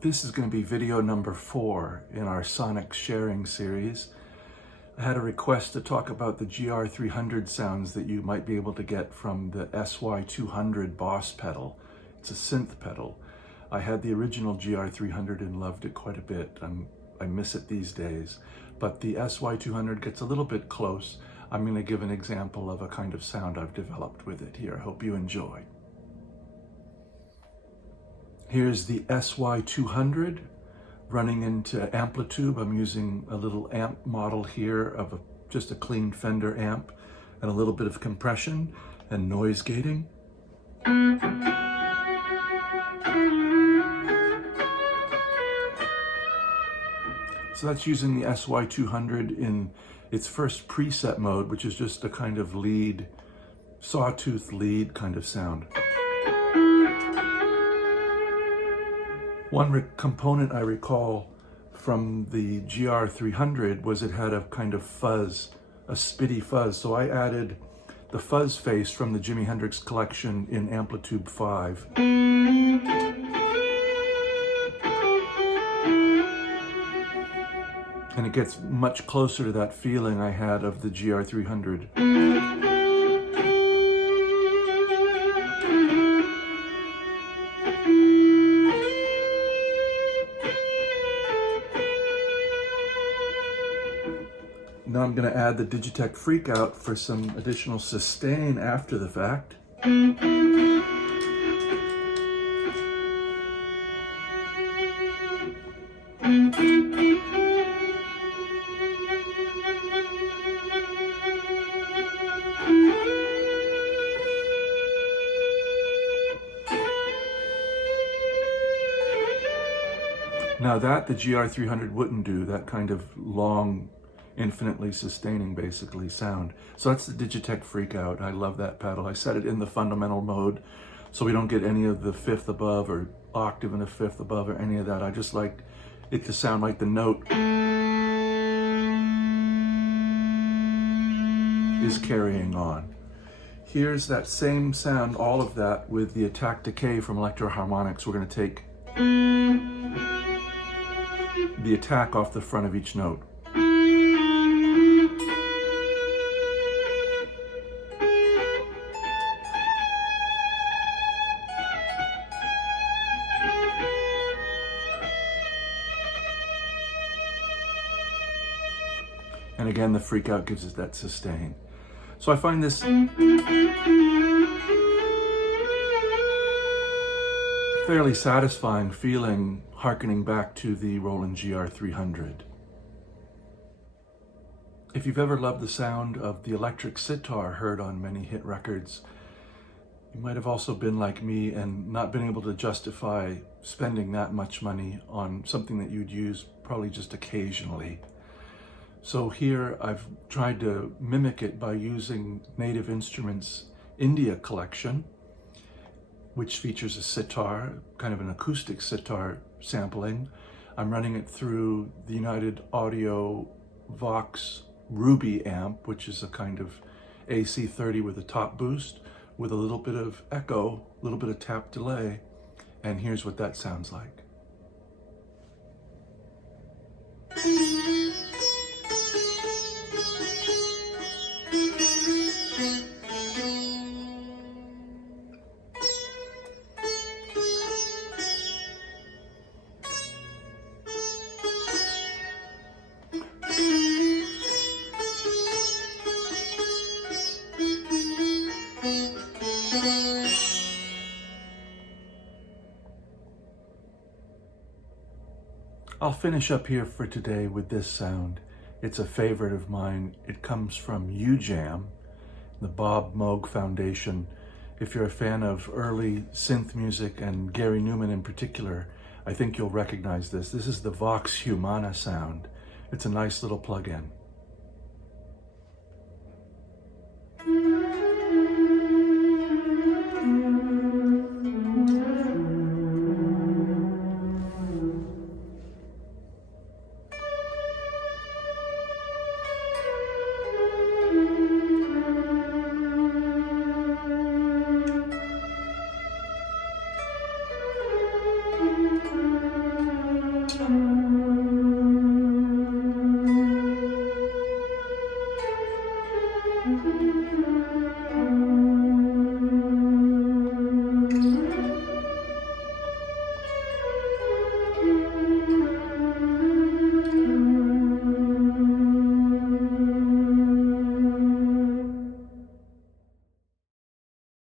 This is going to be video number 4 in our sonic sharing series. I had a request to talk about the GR300 sounds that you might be able to get from the SY200 Boss pedal. It's a synth pedal. I had the original GR300 and loved it quite a bit. I miss it these days. But the SY200 gets a little bit close. I'm going to give an example of a kind of sound I've developed with it here. I hope you enjoy. Here's the SY200 running into Amplitube. I'm using a little amp model here of just a clean Fender amp and a little bit of compression and noise gating. So that's using the SY200 in its first preset mode, which is just a kind of lead, sawtooth lead kind of sound. One component I recall from the GR300 was it had a kind of fuzz, a spitty fuzz. So I added the fuzz face from the Jimi Hendrix collection in Amplitube V. And it gets much closer to that feeling I had of the GR300. Now I'm going to add the Digitech Freakout for some additional sustain after the fact. Now that the GR300 wouldn't do, that kind of long, infinitely sustaining basically sound. So that's the Digitech Freakout. I love that pedal. I set it in the fundamental mode so we don't get any of the fifth above or octave and a fifth above or any of that. I just like it to sound like the note is carrying on. Here's that same sound, all of that, with the attack decay from Electro Harmonics. We're going to take the attack off the front of each note. And again, the Freakout gives us that sustain. So I find this fairly satisfying feeling, harkening back to the Roland GR300. If you've ever loved the sound of the electric sitar heard on many hit records, you might have also been like me and not been able to justify spending that much money on something that you'd use probably just occasionally. So here I've tried to mimic it by using Native Instruments India collection, which features a sitar, kind of an acoustic sitar sampling. I'm running it through the United Audio Vox Ruby amp, which is a kind of AC30 with a top boost, with a little bit of echo, a little bit of tap delay, and here's what that sounds like. I'll finish up here for today with this sound. It's a favorite of mine. It comes from UJAM, the Bob Moog Foundation. If you're a fan of early synth music and Gary Numan in particular, I think you'll recognize this. This is the Vox HUMANA sound. It's a nice little plug-in.